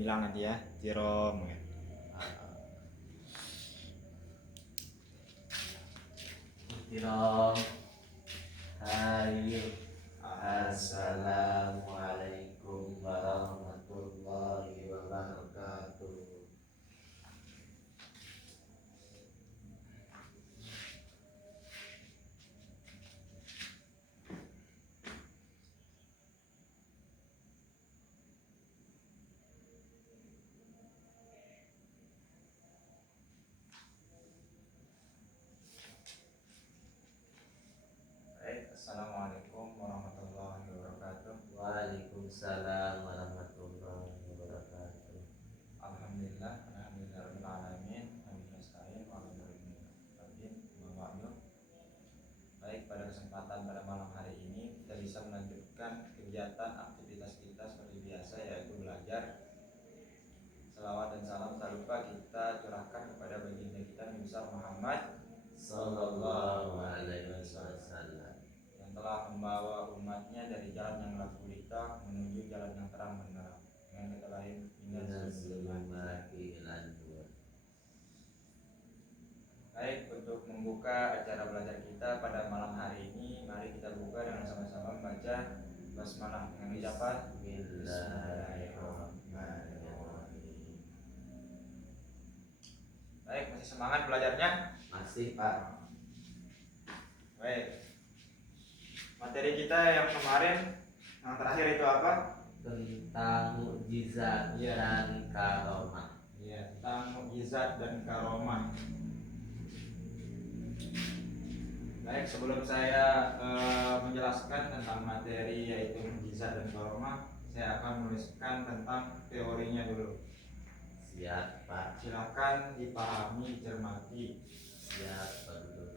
bilang nanti ya, Jerome. Tirom, hayu, assalamualaikum warahmatullahi wabarakatuh. Assalamualaikum warahmatullahi wabarakatuh. Waalaikumsalam warahmatullahi wabarakatuh. Alhamdulillah rabbil alamin. Amin nasta'in wa ala Baik, pada kesempatan pada malam hari ini kita bisa melanjutkan kegiatan aktivitas kita seperti biasa, yaitu belajar. Salawat dan salam tak lupa kita curahkan kepada baginda kita Nabi besar Muhammad Sallallahu alaihi wasallam yang telah membawa umatnya dari jalan yang gelap gulita menuju jalan yang terang benderang. Dengan kata lain, minaz-zulumati ilan nur. Baik, untuk membuka acara belajar kita pada malam hari ini, mari kita buka dengan sama-sama membaca basmalah dengan ucapan Bismillahirrahmanirrahim. Baik, masih semangat belajarnya? Masih, Pak. Baik. Materi kita yang kemarin, yang terakhir itu apa? Tentang mukjizat dan karomah. Ya, tentang mukjizat dan karomah. Baik, sebelum saya menjelaskan tentang materi yaitu mukjizat dan karomah, saya akan menuliskan tentang teorinya dulu. Siap, Pak. Silakan dipahami, cermati. Siap, Pak Guru.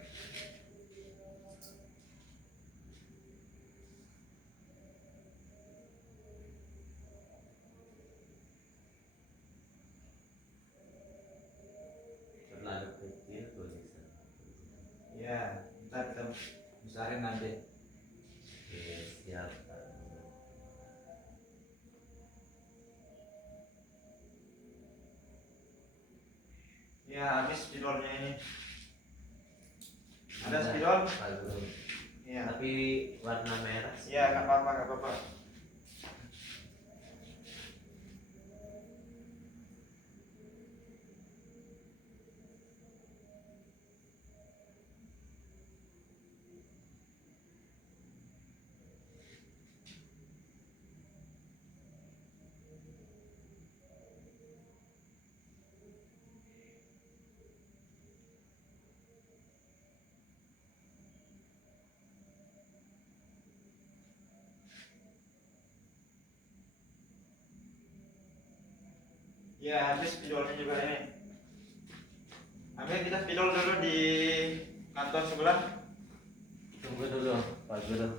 Terlalu kecil tulisan. Ya, ntar kita besarin nanti. Oke, siap, Pak Guru. Ya, habis spidolnya ini. Ada spidol? Pak Guru. Iya. Tapi warna merah. Iya, nggak apa-apa, nggak apa-apa. Ya, habis spidolnya juga ini. Ambil kita spidol dulu di kantor sebelah. Tunggu dulu, Pak Guru.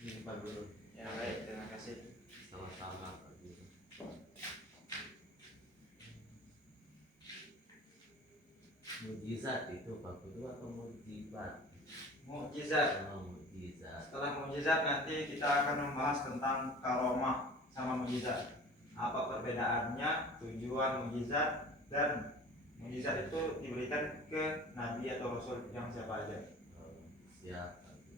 Ini Pak Guru. Ya, baik, terima kasih. Sama-sama, Pak Guru. Mujizat itu Pak Guru atau mujibat? Mukjizat. Oh, mujizat. Setelah mukjizat nanti kita akan membahas tentang karomah sama mukjizat. Apa perbedaannya, tujuan mukjizat, dan mukjizat itu diberikan ke nabi atau rasul yang siapa aja. Oh, siap, Pak Guru.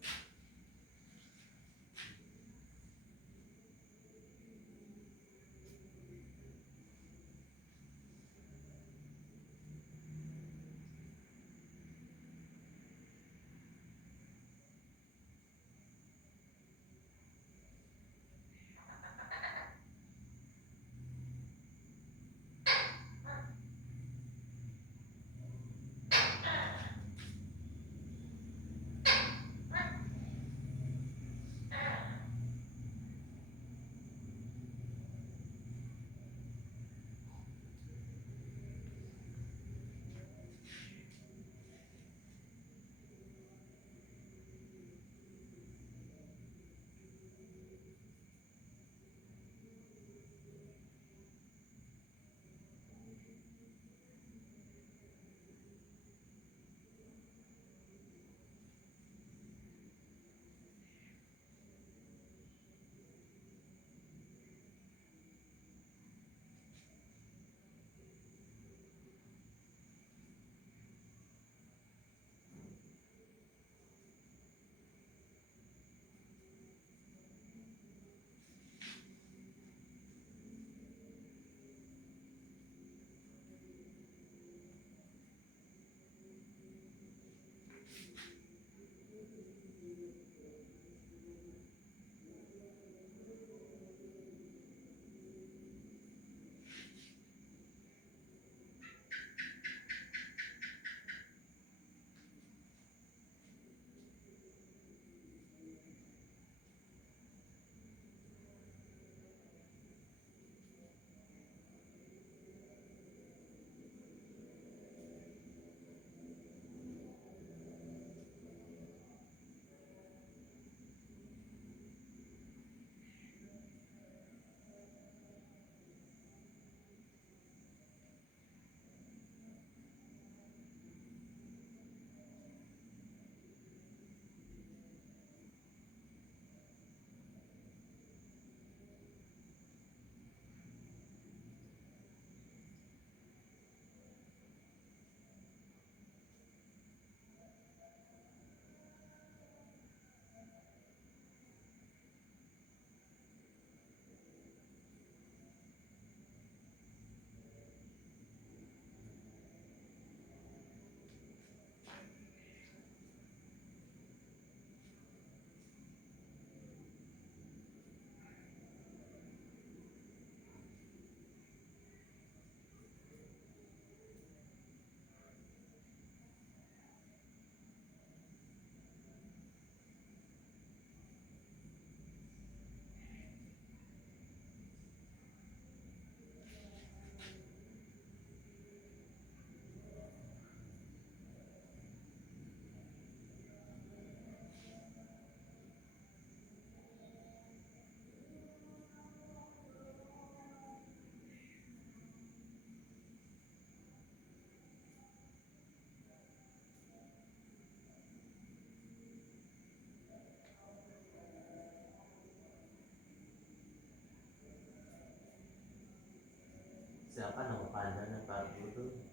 Siapa nama panjangnya Pak Guru?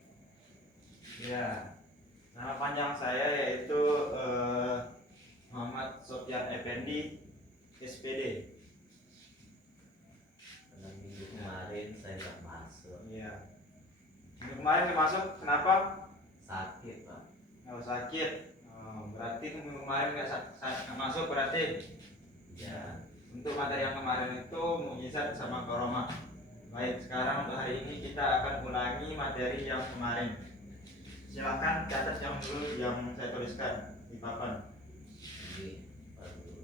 Ya, nama panjang saya yaitu Muhammad Sofyan Effendi, SPD. Karena minggu kemarin saya nggak masuk. Iya. Minggu kemarin nggak masuk, kenapa? Sakit Pak. Oh, sakit. Oh, berarti minggu kemarin nggak masuk berarti. Ya. Untuk materi yang kemarin itu mukjizat sama karomah. Baik, sekarang untuk hari ini kita akan ulangi materi yang kemarin. Silahkan catat yang dulu yang saya tuliskan di papan. Ini Pak Guru.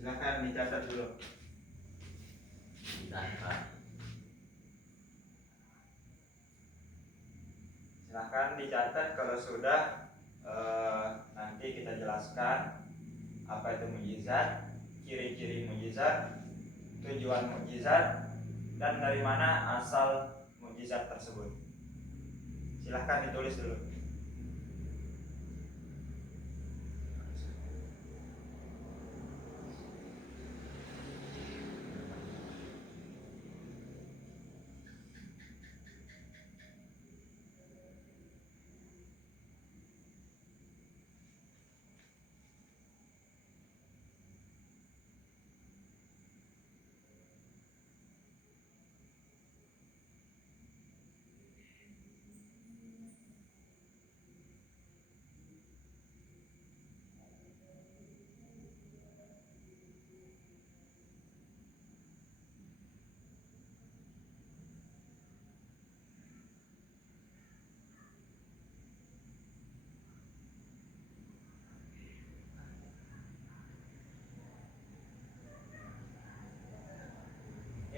Silahkan dicatat dulu. Dan Pak. Silahkan dicatat kalau sudah. Nanti kita jelaskan apa itu mukjizat, ciri-ciri mukjizat, tujuan mukjizat, dan dari mana asal mukjizat tersebut. Silahkan ditulis dulu.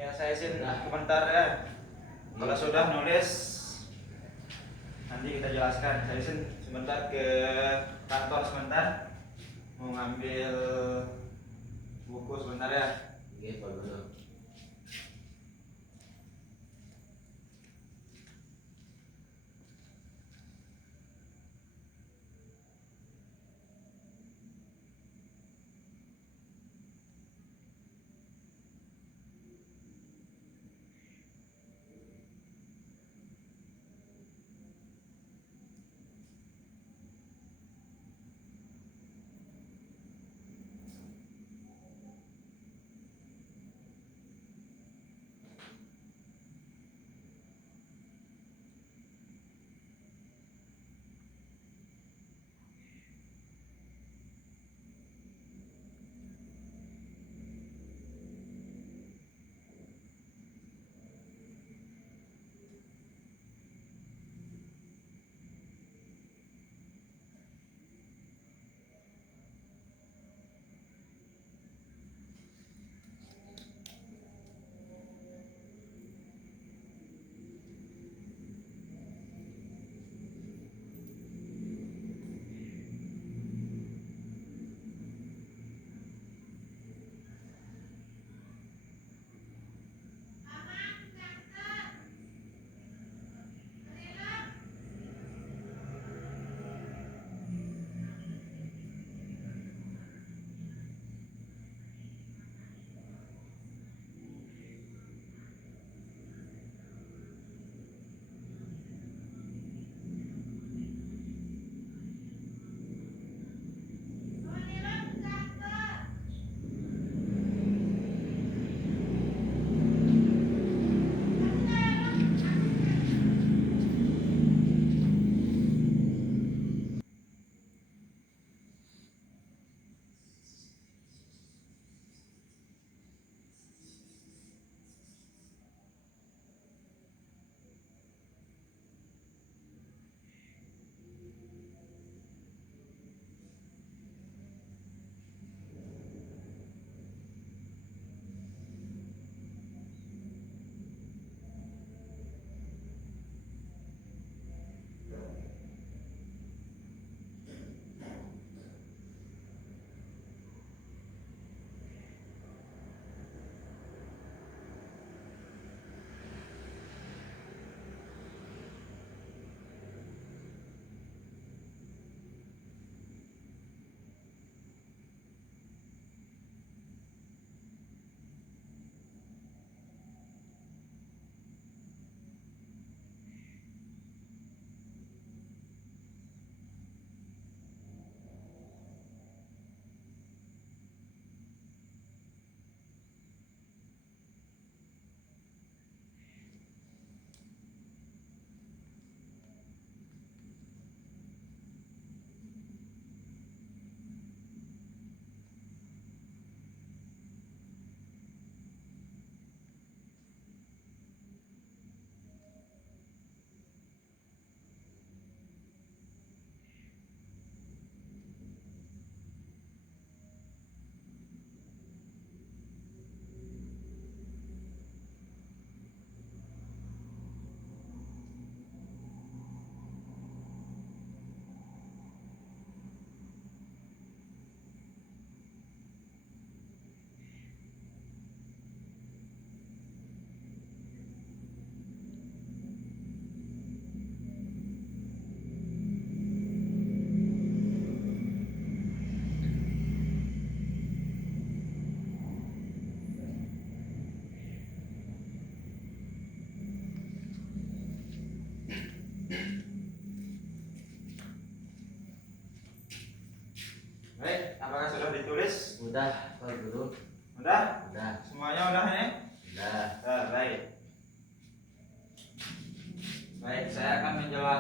Ya, saya izin komentar ya. Kalau sudah nulis, nanti kita jelaskan. Saya izin sebentar ke kantor sebentar, mau ngambil buku sebentar ya. Oke Pak Guru.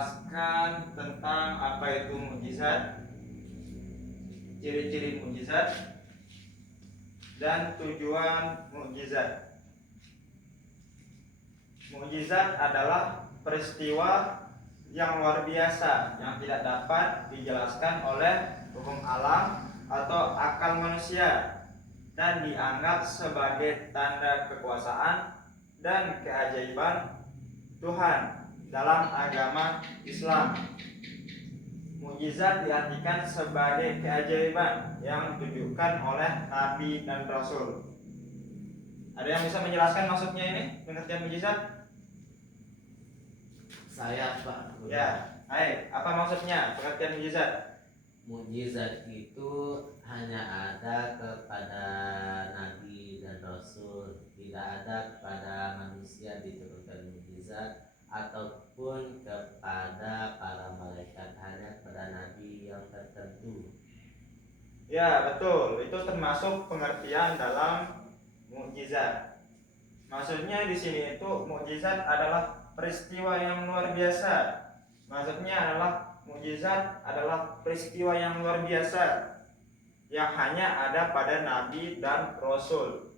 menjelaskan tentang apa itu mukjizat, ciri-ciri mukjizat, dan tujuan mukjizat. Mukjizat adalah peristiwa yang luar biasa yang tidak dapat dijelaskan oleh hukum alam atau akal manusia dan dianggap sebagai tanda kekuasaan dan keajaiban Tuhan dalam agama Islam. Mukjizat diartikan sebagai keajaiban yang ditunjukkan oleh nabi dan rasul. Ada yang bisa menjelaskan maksudnya ini, pengertian mukjizat? Saya Pak. Ya, baik. Apa maksudnya pengertian mukjizat? Mukjizat itu hanya ada kepada nabi dan rasul, tidak ada kepada manusia diturunkan mukjizat ataupun kepada para malaikat, hanya kepada nabi yang tertentu. Ya, betul. Itu termasuk pengertian dalam mukjizat. Maksudnya di sini itu mukjizat adalah peristiwa yang luar biasa. Maksudnya adalah mukjizat adalah peristiwa yang luar biasa yang hanya ada pada nabi dan rasul,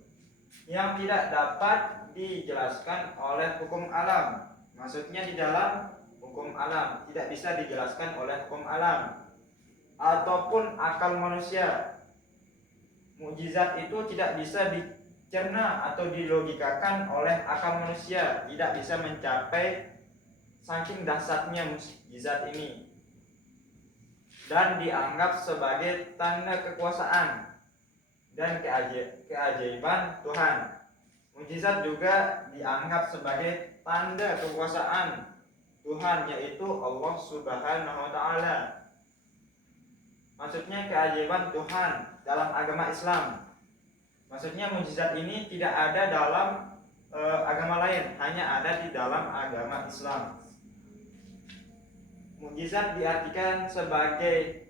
yang tidak dapat dijelaskan oleh hukum alam. Maksudnya di dalam hukum alam tidak bisa dijelaskan oleh hukum alam ataupun akal manusia. Mukjizat itu tidak bisa dicerna atau dilogikakan oleh akal manusia, tidak bisa mencapai saking dahsyatnya mukjizat ini, dan dianggap sebagai tanda kekuasaan dan keajaiban Tuhan. Mukjizat juga dianggap sebagai tanda kekuasaan Tuhan, yaitu Allah Subhanahu wa taala. Maksudnya keajaiban Tuhan dalam agama Islam. Maksudnya mukjizat ini tidak ada dalam agama lain, hanya ada di dalam agama Islam. Mukjizat diartikan sebagai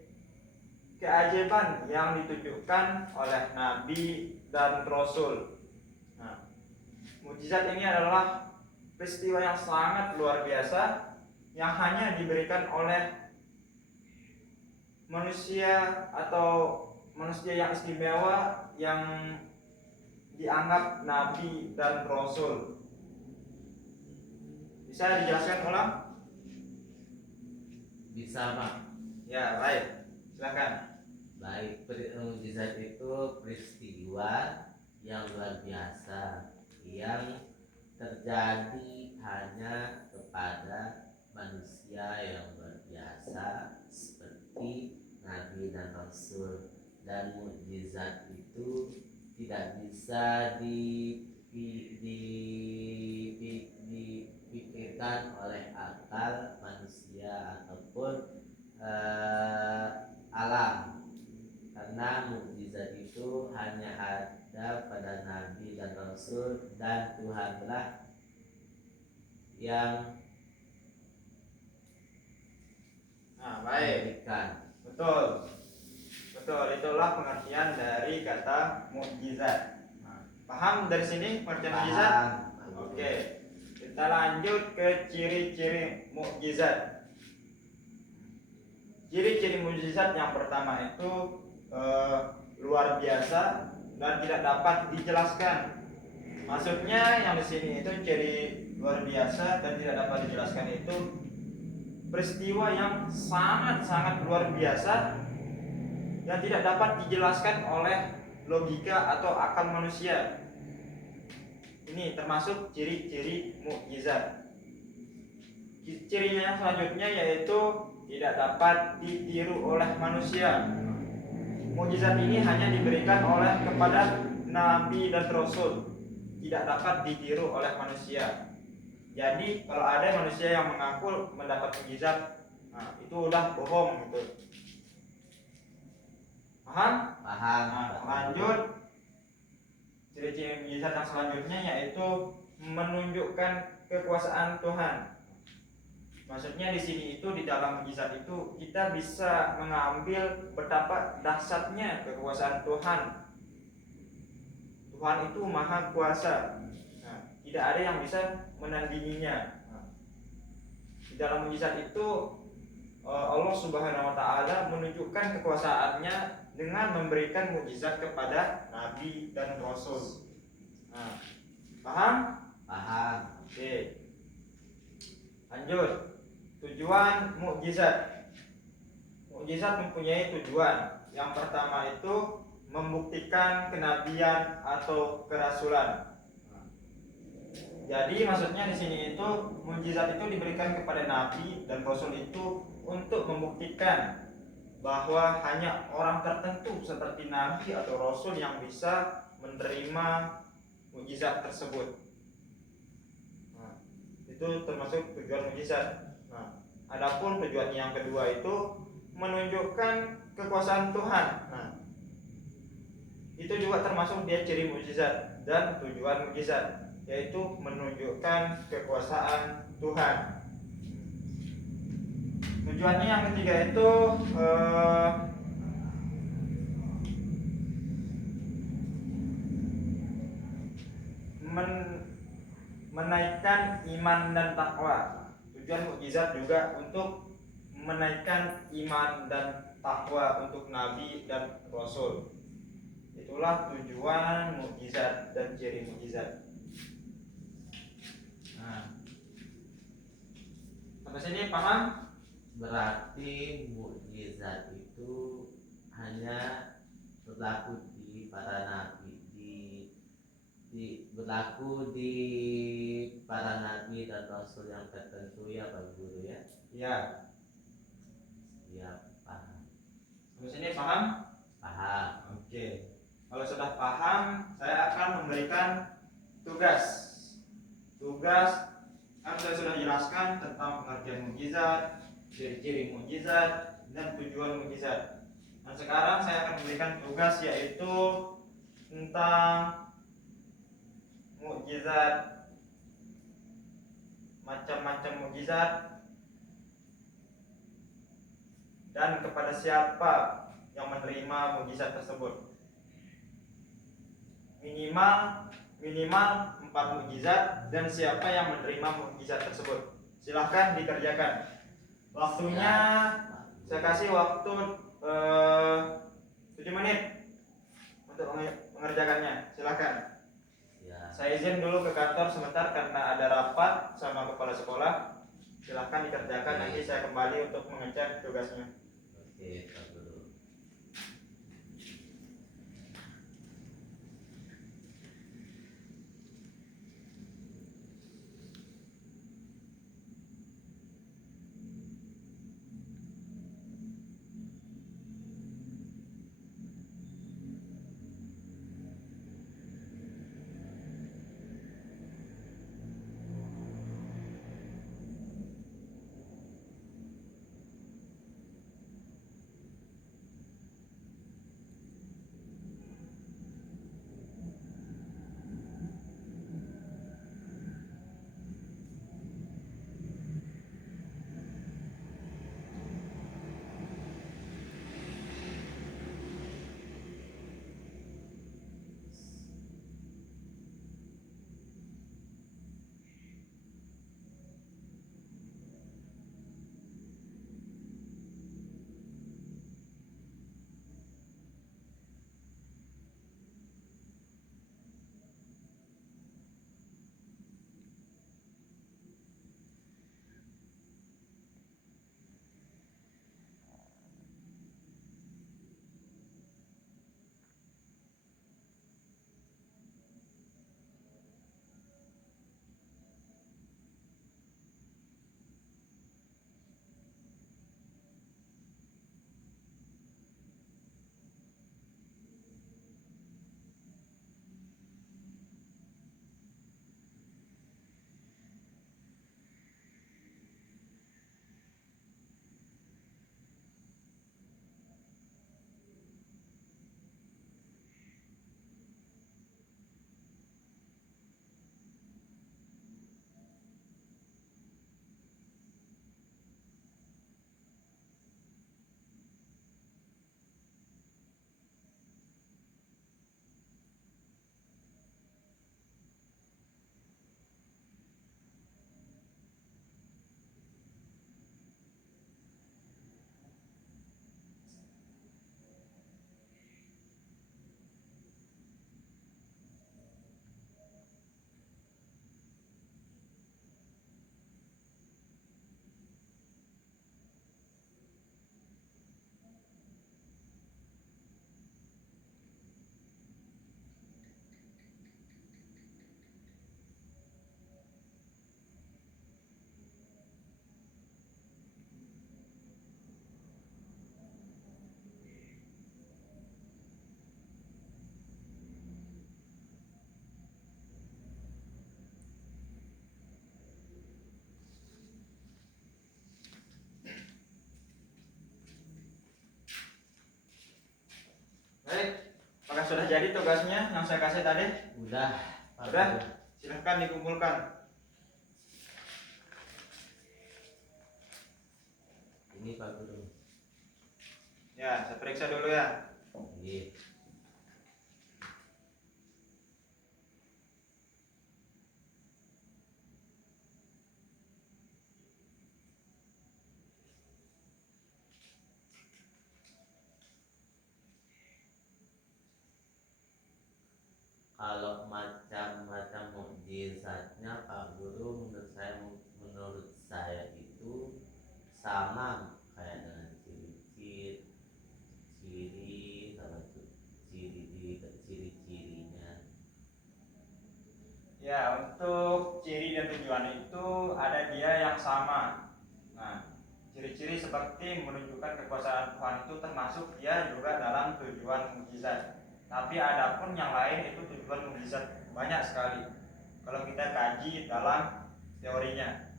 keajaiban yang ditunjukkan oleh nabi dan rasul. Nah, mukjizat ini adalah peristiwa yang sangat luar biasa yang hanya diberikan oleh manusia atau manusia yang istimewa yang dianggap nabi dan rasul. Bisa dijelaskan ulang? Bisa Pak. Ya, baik. Silakan. Baik, mukjizat itu peristiwa yang luar biasa yang terjadi hanya kepada manusia yang luar biasa seperti nabi dan rasul, dan mukjizat itu tidak bisa dipikirkan oleh akal manusia ataupun alam, karena mukjizat itu hanya ada pada nabi dan rasul, dan Tuhanlah yang Baik. memberikan. Betul. Itulah pengertian dari kata mukjizat. Paham dari sini pengertian mukjizat? Paham. Oke. Kita lanjut ke ciri-ciri mukjizat. Ciri-ciri mukjizat yang pertama itu luar biasa dan tidak dapat dijelaskan. Maksudnya yang di sini itu ciri luar biasa dan tidak dapat dijelaskan itu peristiwa yang sangat-sangat luar biasa yang tidak dapat dijelaskan oleh logika atau akal manusia. Ini termasuk ciri-ciri mukjizat. Cirinya yang selanjutnya yaitu tidak dapat ditiru oleh manusia. Mukjizat ini hanya diberikan oleh kepada nabi dan rasul, tidak dapat ditiru oleh manusia. Jadi kalau ada manusia yang mengaku mendapat mukjizat, itu udah bohong gitu. Paham? Lanjut. Ciri-ciri mukjizat yang selanjutnya yaitu menunjukkan kekuasaan Tuhan. Maksudnya di sini itu di dalam mukjizat itu kita bisa mengambil betapa dahsyatnya kekuasaan Tuhan. Tuhan itu maha kuasa. Tidak ada yang bisa menandinginya. Di dalam mukjizat itu Allah Subhanahu wa taala menunjukkan kekuasaannya dengan memberikan mukjizat kepada nabi dan rasul. Nah, paham? Paham. Oke. Lanjut. Tujuan mukjizat. Mukjizat mempunyai tujuan. Yang pertama itu membuktikan kenabian atau kerasulan. Jadi maksudnya di sini itu mukjizat itu diberikan kepada nabi dan rasul itu untuk membuktikan bahwa hanya orang tertentu seperti nabi atau rasul yang bisa menerima mukjizat tersebut. Nah, itu termasuk tujuan mukjizat. Nah, adapun tujuan yang kedua itu menunjukkan kekuasaan Tuhan. Nah, itu juga termasuk dia ciri mukjizat dan tujuan mukjizat, yaitu menunjukkan kekuasaan Tuhan. Tujuannya yang ketiga itu menaikkan iman dan takwa. Tujuan mukjizat juga untuk menaikkan iman dan takwa untuk nabi dan rasul. Itulah tujuan mukjizat dan ciri mukjizat. Nah, sampai sini paham? Berarti mukjizat itu hanya berlaku di para nabi, berlaku di para nabi dan rasul yang tertentu, ya Pak Guru ya? Ya. Ya, paham. Sampai sini paham? Paham. Oke. Kalau sudah paham, saya akan memberikan tugas. Kan saya sudah jelaskan tentang pengertian mukjizat, ciri-ciri mukjizat, dan tujuan mukjizat. Nah, sekarang saya akan memberikan tugas, yaitu tentang mukjizat, macam-macam mukjizat, dan kepada siapa yang menerima mukjizat tersebut. Minimal 4 mukjizat dan siapa yang menerima mukjizat tersebut. Silahkan dikerjakan. Waktunya saya kasih waktu 7 menit untuk mengerjakannya. Silahkan. Ya. Saya izin dulu ke kantor sebentar karena ada rapat sama kepala sekolah. Silahkan dikerjakan. Nanti saya kembali untuk mengecek tugasnya. Oke, Pak Guru. sudah jadi tugasnya yang saya kasih tadi? Udah. Udah? Silahkan dikumpulkan. Ini Pak Guru. Ya, saya periksa dulu ya. Iya. Kalau macam-macam mukjizatnya Pak Guru, menurut saya itu sama kayak dengan ciri sama tuh ciri-cirinya. Ya, untuk ciri dan tujuan itu ada dia yang sama. Nah, ciri-ciri seperti menunjukkan kekuasaan Tuhan itu termasuk dia juga dalam tujuan mukjizat. Tapi adapun yang lain itu tujuan mukjizat banyak sekali. Kalau kita kaji dalam teorinya.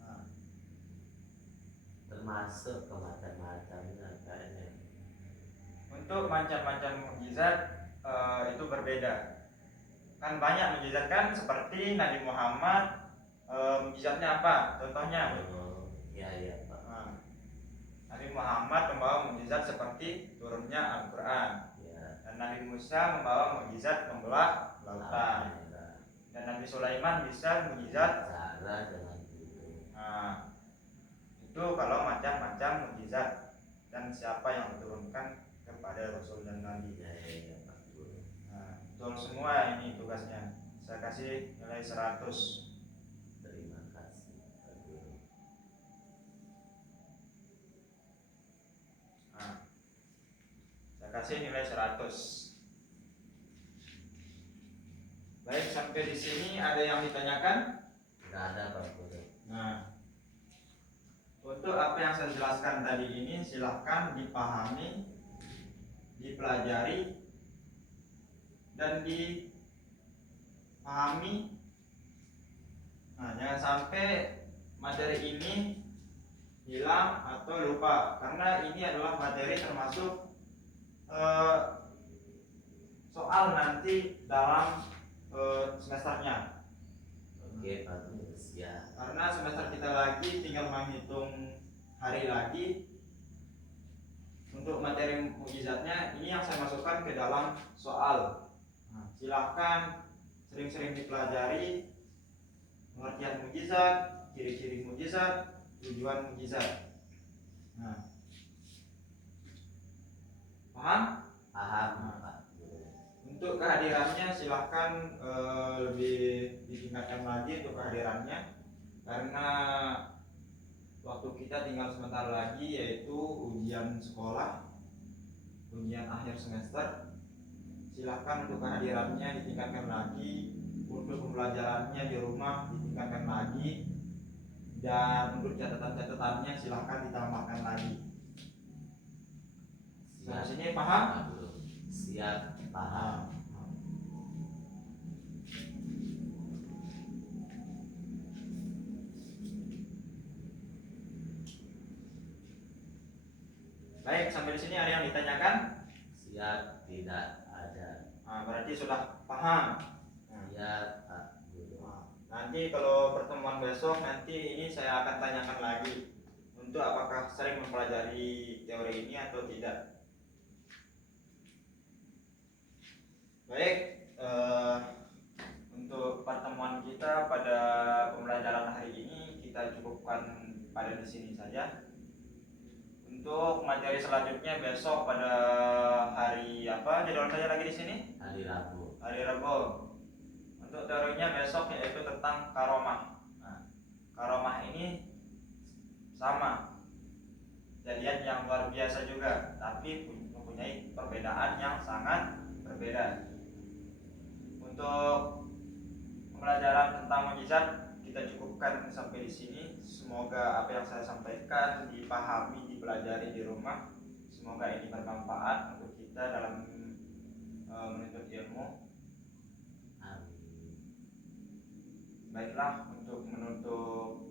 Nah, Termasuk ke macam-macamnya kayaknya. untuk macam-macam mukjizat itu berbeda. Kan banyak mukjizat kan seperti Nabi Muhammad, mukjizatnya apa? Contohnya. Oh, iya Pak. Nah, Nabi Muhammad membawa mukjizat seperti turunnya Al-Quran. Ya. Dan Nabi Musa membawa mukjizat membelah lautan. Dan Nabi Sulaiman bisa mukjizat cara dengan itu. Nah, itu kalau macam-macam mukjizat dan siapa yang diturunkan kepada Rasul dan Nabi. Ya Pak Guru. Nah, betul semua ini tugasnya. Saya kasih nilai 100. Terima kasih Pak Guru. Nah, saya kasih nilai 100. Baik, sampai di sini ada yang ditanyakan? Tidak ada Pak Guru. Nah, untuk apa yang saya jelaskan tadi ini silahkan dipahami, dipelajari, dan dipahami. Nah, jangan sampai materi ini hilang atau lupa, karena ini adalah materi termasuk soal nanti dalam semesternya. Oke Pak Guru, siap. Karena semester kita lagi tinggal menghitung hari lagi. Untuk materi mukjizatnya ini yang saya masukkan ke dalam soal. Nah, silahkan sering-sering dipelajari pengertian mukjizat, ciri-ciri mukjizat, tujuan mukjizat. Nah, paham? Paham Nah, Pak Guru. untuk kehadirannya silahkan lebih ditingkatkan lagi untuk kehadirannya, karena waktu kita tinggal sebentar lagi, yaitu ujian sekolah, ujian akhir semester. Silahkan untuk kehadirannya ditingkatkan lagi, untuk pembelajarannya di rumah ditingkatkan lagi, dan untuk catatan-catatannya silahkan ditambahkan lagi. Sampai sini paham? Pak Guru. Siap, paham. Baik, sampai di sini ada yang ditanyakan? Siap, tidak ada. Nah, berarti sudah paham. Siap Pak Guru. Nah, nanti kalau pertemuan besok nanti ini saya akan tanyakan lagi untuk apakah sering mempelajari teori ini atau tidak. Baik, untuk pertemuan kita pada pembelajaran hari ini kita cukupkan pada di sini saja. Untuk materi selanjutnya besok pada hari apa? Jadwal saya lagi di sini? Hari Rabu. Hari Rabu. Untuk teorinya besok yaitu tentang karomah. Nah, karomah ini sama, kejadian yang luar biasa juga, tapi mempunyai perbedaan yang sangat berbeda. Untuk pembelajaran tentang mukjizat kita cukupkan sampai di sini. Semoga apa yang saya sampaikan dipahami, dipelajari di rumah. Semoga ini bermanfaat untuk kita dalam menuntut ilmu. Amin. Baiklah, untuk menutup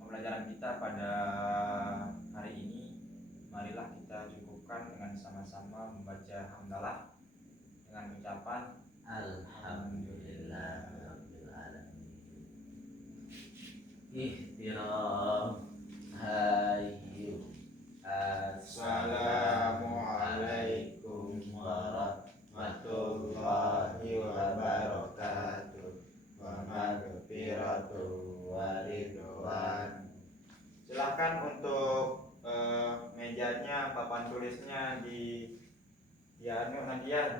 pembelajaran kita pada hari ini, marilah kita cukupkan cukupkan dengan sama-sama membaca hamdalah dengan ucapan Alhamdulillah Rabbil Alamin. Ihtiram. Hayu. Assalamualaikum warahmatullahi wabarakatuh. Wa maghfiratuh wa ridwan. Silakan untuk mejanya, papan tulisnya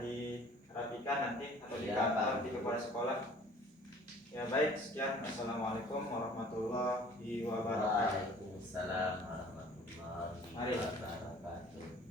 dirapikan nanti atau Iya, dikantor Pak. di kepala sekolah. Ya baik, sekian. Assalamualaikum warahmatullahi wabarakatuh. Waalaikumsalam warahmatullahi Mari. wabarakatuh.